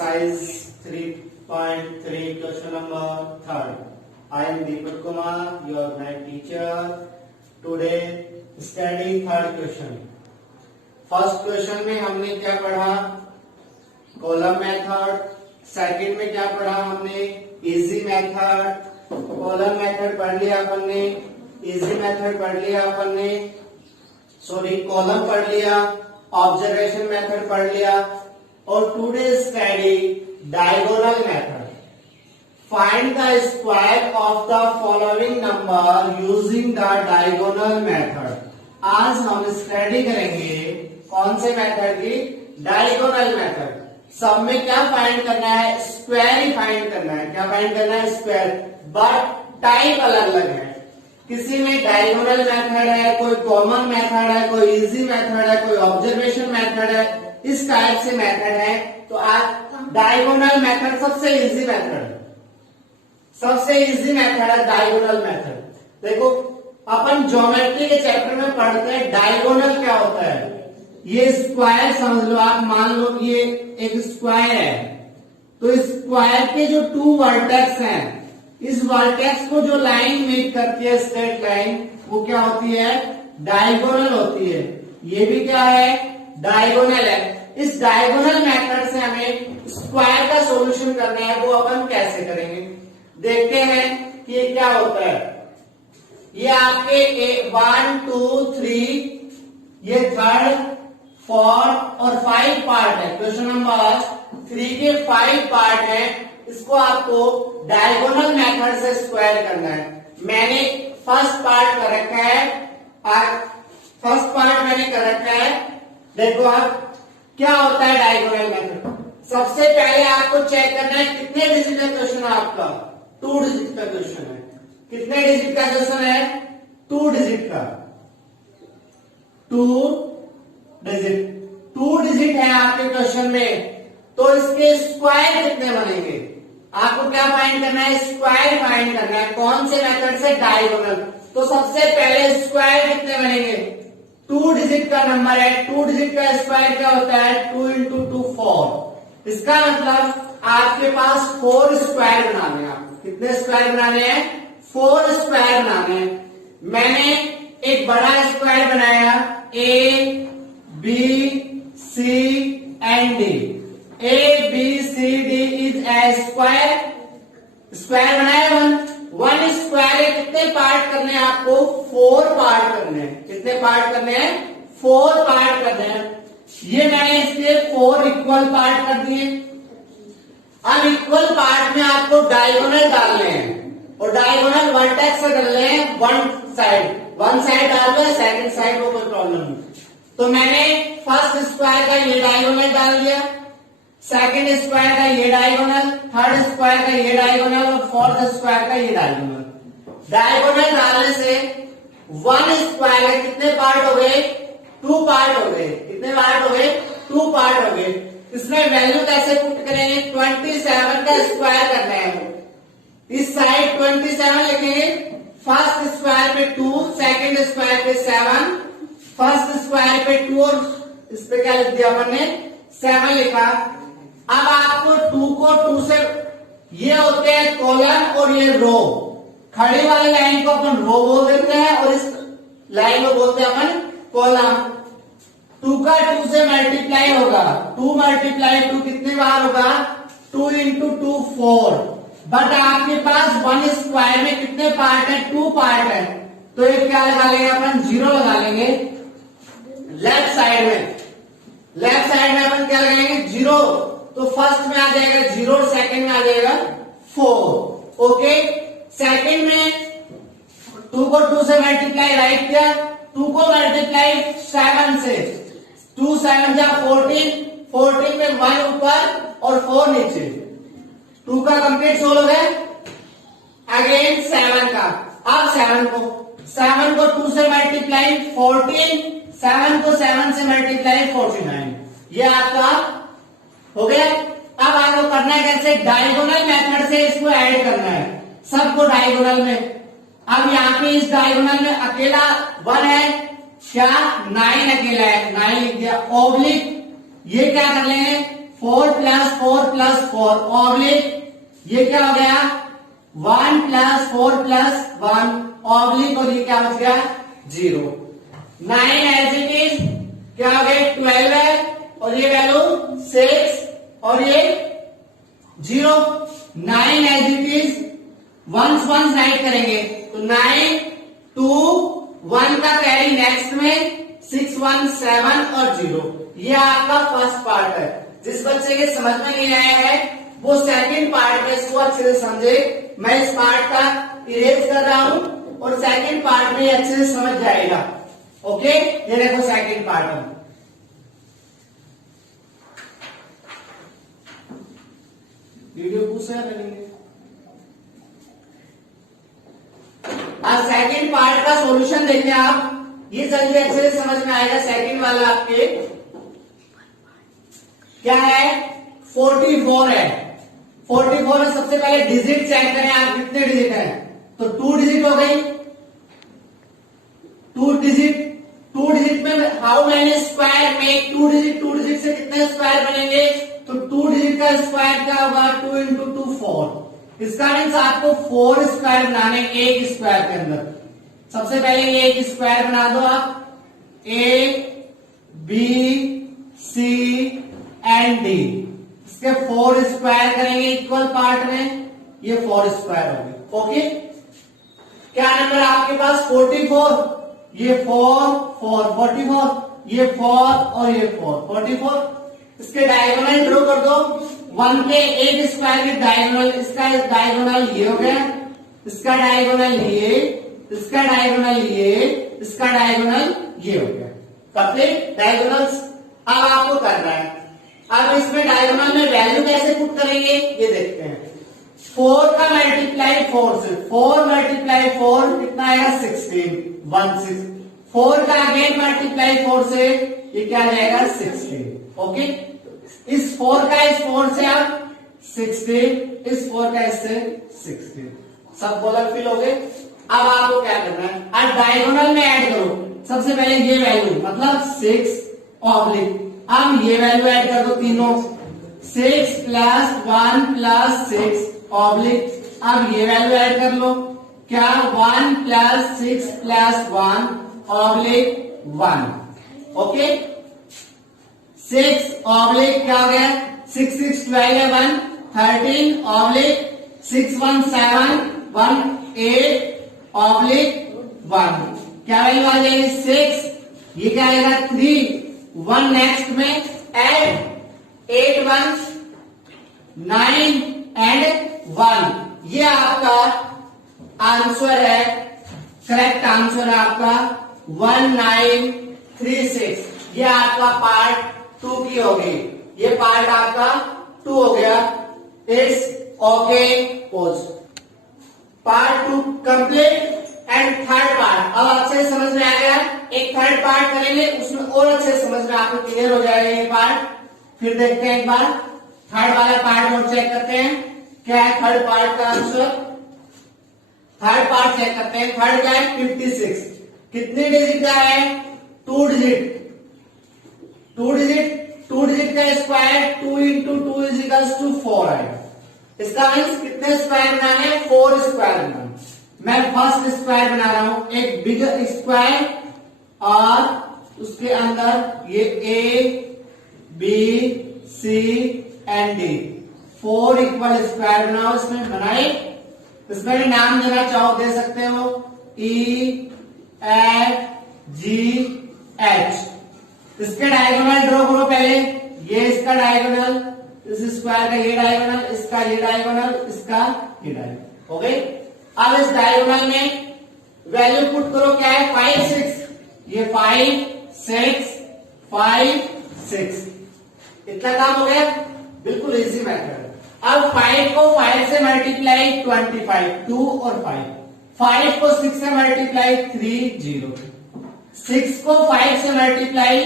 exercise 3.3 question number 3rd. I am Deepak Kumar, your math teacher. Today study third question. First question में हमने क्या पढ़ा? Column method. Second में क्या पढ़ा हमने? Easy method. कॉलम मेथड पढ़ लिया अपन ने, इजी मेथड पढ़ लिया अपन ने, सॉरी कॉलम पढ़ लिया, ऑब्जर्वेशन मेथड पढ़ लिया और today study diagonal method. Find the square of the following number using the diagonal method. आज हम स्टडी करेंगे कौन से मेथड की? Diagonal method. सब में क्या फाइंड करना है? स्क्वायर ही फाइंड करना है. क्या फाइंड करना है? स्क्वायर. बट टाइप अलग अलग है. किसी में डायगोनल मेथड है, कोई कॉमन मेथड है, कोई इजी मेथड है, कोई ऑब्जर्वेशन मेथड है. इस टाइप से मेथड है. तो आज डायगोनल मेथड सबसे इजी मेथड है. सबसे इजी मेथड है डायगोनल मेथड. देखो अपन ज्योमेट्री के चैप्टर में पढ़ते हैं डायगोनल क्या होता है. ये स्क्वायर समझ लो आप, मान लो ये एक स्क्वायर है. तो स्क्वायर के जो टू वर्टेक्स हैं, इस वर्टेक्स को जो लाइन मीट करती है, स्ट्रेट लाइन, वो क्या होती है? डायगोनल होती है. ये भी क्या है? डायगोनल है. इस डायगोनल मेथड से हमें स्क्वायर का सॉल्यूशन करना है. वो अपन कैसे करेंगे देखते हैं कि ये क्या होता है. ये आपके 1 2 3 ये थर्ड, फोर्थ और 5 पार्ट है. क्वेश्चन नंबर 3 के 5 पार्ट है. इसको आपको डायगोनल मेथड से स्क्वायर करना है. मैंने फर्स्ट पार्ट कर रखा है. फर्स्ट पार्ट मैंने कर रखा है. देखो आप क्या होता है डायगोनल मेथड. सबसे पहले आपको चेक करना है कितने डिजिट का क्वेश्चन है आपका. 2 डिजिट का क्वेश्चन है. कितने डिजिट का क्वेश्चन है? 2 डिजिट का. 2 डिजिट है आपके क्वेश्चन में. तो इसके स्क्वायर कितने बनेंगे? आपको क्या फाइंड करना है? स्क्वायर फाइंड करना है. कौन से मेथड से? डायगोनल. तो सबसे पहले स्क्वायर कितने बनेंगे? 2 डिजिट का नंबर है. 2 डिजिट का स्क्वायर क्या होता है? 2 इंटू 2 4. इसका मतलब आपके पास 4 स्क्वायर बनाने हैं. आपको कितने स्क्वायर बनाने हैं? 4 स्क्वायर बनाने हैं. मैंने एक बड़ा स्क्वायर बनाया. A B C and D. A B C D is a square. Square बनाया 1 स्क्वायर. कितने पार्ट करने हैं आपको? 4 पार्ट करने हैं. कितने पार्ट करने हैं? 4 पार्ट करने हैं. ये मैंने इसके 4 इक्वल पार्ट कर दिए. अब इक्वल पार्ट में आपको डायगोनल डालने हैं और डायगोनल वर्टेक्स से डालने हैं. वन साइड डाल दो, सेकंड साइड को कोई प्रॉब्लम नहीं. तो मैंने फर्स्ट स्क्वायर का ये डायगोनल डाल दिया, सेकंड स्क्वायर का ये डायगोनल, थर्ड स्क्वायर का ये डायगोनल और फोर्थ स्क्वायर का ये डायगोनल. डायगोनल डालने से 1 स्क्वायर के कितने पार्ट हो गए? 2 पार्ट हो गए. कितने पार्ट हो गए? 2 पार्ट हो गए. इसमें वैल्यू कैसे पुट करेंगे? 27 का स्क्वायर करना है. इस साइड 27 लिखेंगे. फर्स्ट स्क्वायर पे 2, सेकंड स्क्वायर पे 7, फर्स्ट स्क्वायर पे 2 और इस पे क्या लिख दिया अपन ने? 7 लिखा. अब आपको 2 को 2 से, ये होते हैं कॉलम और ये रो. खड़ी वाली लाइन को अपन रो बोल देते हैं और इस लाइन को बोलते हैं अपन कॉलम. 2 का 2 से मल्टीप्लाई होगा. 2 मल्टीप्लाई 2 कितने बार होगा? 2 इंटू 2 4. बट आपके पास 1 स्क्वायर में कितने पार्ट है? 2 पार्ट है. तो ये क्या लगा लेंगे अपन? 0 लगा लेंगे. लेफ्ट साइड में अपन क्या लगाएंगे? 0. तो फर्स्ट में आ जाएगा 0, सेकंड में आ जाएगा 4. ओके. सेकंड में 2 को 2 से मल्टीप्लाई राइट किया. 2 को मल्टीप्लाई 7 से. 2 7 जा 14 में 1 ऊपर और 4 नीचे. 2 का कंप्लीट सोल्व है. अगेन 7 का. अब 7 को 2 से मल्टीप्लाई 14, 7 को 7 से मल्टीप्लाई 49. ये आपका हो गया. अब आपको करना है कैसे? डायगोनल मेथड से इसको ऐड करना है सबको डायगोनल में. अब यहाँ पे इस डायगोनल में अकेला 1 है. क्या? 9 अकेला है. 9 लिख दिया. ऑब्लिक ये क्या कर लेंगे? 4 प्लस 4 ऑब्लिक ये क्या हो गया 1 प्लस 4 प्लस 1 ऑब्लिक और ये क्या बच गया 0। 9 एज इट इज क्या हो गया 12 है और ये वैल्यू 6 और ये 0। 9 as it is once once write करेंगे तो 9 2 1 का कैरी नेक्स्ट में 6 1 7 और 0। ये आपका फर्स्ट पार्ट है। जिस बच्चे के समझ में नहीं आया है वो सेकंड पार्ट में इसको अच्छे से समझे। मैं इस पार्ट का इरेज कर रहा हूं और सेकंड पार्ट में अच्छे से समझ जाएगा। ओके ये देखो सेकंड पार्ट में वीडियो पूछा करेंगे। अब सेकंड पार्ट का सॉल्यूशन देखें आप ये जल्दी अच्छे से समझ में आएगा। सेकंड वाला आपके क्या है 44 है। 44 में सबसे पहले डिजिट चेक करें आप कितने डिजिट है तो 2 डिजिट हो गई। 2 डिजिट में हाउ मेनी स्क्वायर में 2 डिजिट से कितने स्क्वायर बनेंगे तो 2 डिजिट का स्क्वायर क्या होगा 2 इंटू 2 4। इसका मीन्स आपको 4 स्क्वायर बनाने एक स्क्वायर के अंदर। सबसे पहले ये एक स्क्वायर बना दो आप A B C and D. इसके 4 स्क्वायर करेंगे इक्वल पार्ट में ये 4 स्क्वायर होंगे। ओके क्या नंबर आपके पास 44 ये 4 4 44 ये 4 और ये 4 44। इसके डायगोनल ड्रॉ कर दो 1 के एक स्क्वायर के डायगोनल। इसका डायगोनल ये हो गया इसका डायगोनल ये इसका डायगोनल ये इसका डायगोनल ये हो गया कंप्लीट डायगोनल्स। अब आपको करना है अब इसमें डायगोनल में वैल्यू कैसे पुट करेंगे ये देखते हैं। 4 का मल्टीप्लाई 4 से 4 मल्टीप्लाई 4 कितना आएगा 16 1 6। 4 का अगेन मल्टीप्लाई 4 से ये क्या आ जाएगा 16। ओके इस 4 का इस 4 से आप 16 इस 4 का इससे 16 सब बोलर फिल हो गए। अब आपको क्या करना है अब डायगोनल में ऐड करो। सबसे पहले ये वैल्यू मतलब 6 ऑब्लिक अब ये वैल्यू ऐड कर दो तीनों 6 प्लस 1 प्लस 6 ऑब्लिक अब ये वैल्यू ऐड कर लो क्या 1 plus 6 plus 1 oblique 1। Okay 6 oblique क्या हो गया 6 6 12 है 1 13 ऑब्लिक 6 1 7 1 8 ऑब्लिक 1 क्या वैल्यू आ जाएगी 6 ये क्या आएगा 3 1 नेक्स्ट में एड 8 1 9 एंड 1 ये आपका आंसर है। करेक्ट आंसर है आपका 1936। ये आपका पार्ट 2 की हो गई। ये पार्ट आपका 2 हो गया। It's okay pose part 2 complete and third part अब अच्छे से समझ में आ गया। एक थर्ड पार्ट करेंगे उसमें और अच्छे से समझ में आपको क्लियर हो जाएगा ये पार्ट। फिर देखते हैं एक बार थर्ड वाला पार्ट और चेक करते हैं क्या है थर्ड पार्ट का आंसर। थर्ड पार्ट चेक करते हैं। थर्ड क्या है 56 कितने डिजिट का है 2 डिजिट। 2 डिजिट का square 2 into 2 is equals to 4 आएगा। इसका मीन्स कितने स्क्वायर बनाने 4 स्क्वायर बनाने। मैं फर्स्ट स्क्वायर बना रहा हूं एक बिग स्क्वायर और उसके अंदर ये A B C and D 4 equal square बनाओ। इसमें बनाए इसमें भी नाम देना चाहो दे सकते हो ई एफ जी एच। इसके डायगोनल ड्रॉ करो पहले ये इसका डायगोनल इस स्क्वायर का ये डायगोनल इसका ये डायगोनल इसका ये डायगोनल हो गई। अब इस डायगोनल में वैल्यू पुट करो क्या है 5 6 ये 5 6 5 6 इतना काम हो गया बिल्कुल इजी मेथड। अब 5 को 5 से मल्टीप्लाई 25 2 और 5 को 6 से मल्टीप्लाई 3 0 6 को 5 से मल्टीप्लाई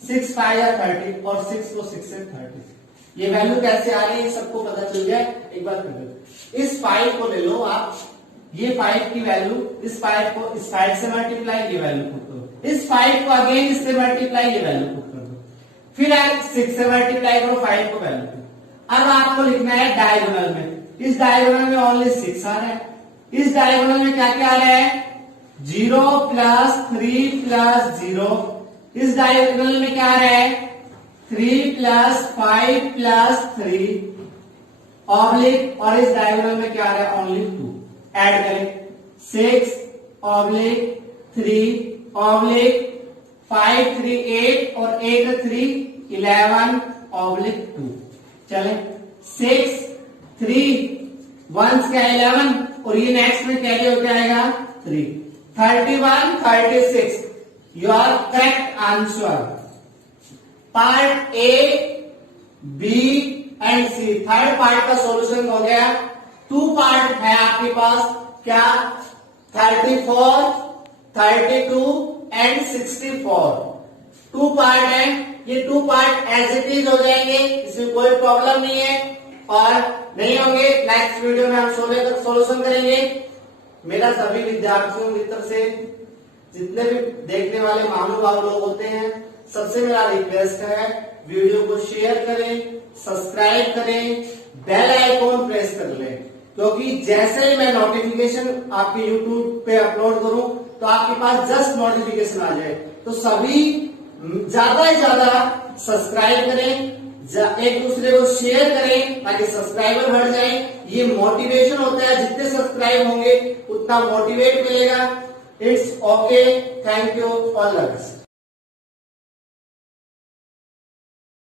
6 5 या 30 और 6 को 6 से 30। ये वैल्यू कैसे आ रही है सबको पता चल गया। एक बार कर दो इस 5 को ले लो आप ये 5 की वैल्यू इस 5 को इस 5 से मल्टीप्लाई ये वैल्यू पुट करो। इस 5 को अगेन इससे मल्टीप्लाई ये वैल्यू पुट कर दो। फिर 6 से मल्टीप्लाई करो 5 को पहले। अब आपको लिखना है डायगोनल में, इस डायगोनल में ओनली 6 आ रहा है, इस डायगोनल में क्या क्या आ रहा है 0 प्लस 3 प्लस 0, इस डायगोनल में क्या आ रहा है 3 प्लस 5 प्लस 3 ऑब्लिक, और इस डायगोनल में क्या आ रहा है ओनली 2। ऐड करें 6 ऑब्लिक 3 ऑब्लिक 5 3 8 और 8 3 11 ऑब्लिक 2। चले 6 3 1 का 11 और ये नेक्स्ट में कैरी हो जाएगा 3 31 36 your correct answer. Part A B and C, third part का सॉल्यूशन हो गया। 2 पार्ट है आपके पास, क्या 34 32 एंड 64 2 पार्ट है। ये 2 पार्ट एज इट इज हो जाएंगे, इसमें कोई प्रॉब्लम नहीं है और नहीं होंगे। नेक्स्ट वीडियो में हम 16 तक सॉल्यूशन करेंगे। मेरा सभी विद्यार्थियों की तरफ से जितने भी देखने वाले महानुभाव लोग होते हैं, सबसे मेरा रिक्वेस्ट है वीडियो को शेयर करें, सब्सक्राइब करें, बेल आइकॉन प्रेस कर लें, क्योंकि जैसे ही मैं नोटिफिकेशन आपके यूट्यूब पे अपलोड करूं तो आपके पास जस्ट नोटिफिकेशन आ जाए। तो सभी ज्यादा से ज्यादा सब्सक्राइब करें, एक दूसरे को शेयर करें ताकि सब्सक्राइबर बढ़ जाए। ये मोटिवेशन होता है, जितने सब्सक्राइब होंगे उतना मोटिवेट मिलेगा। It's okay, thank you all the best.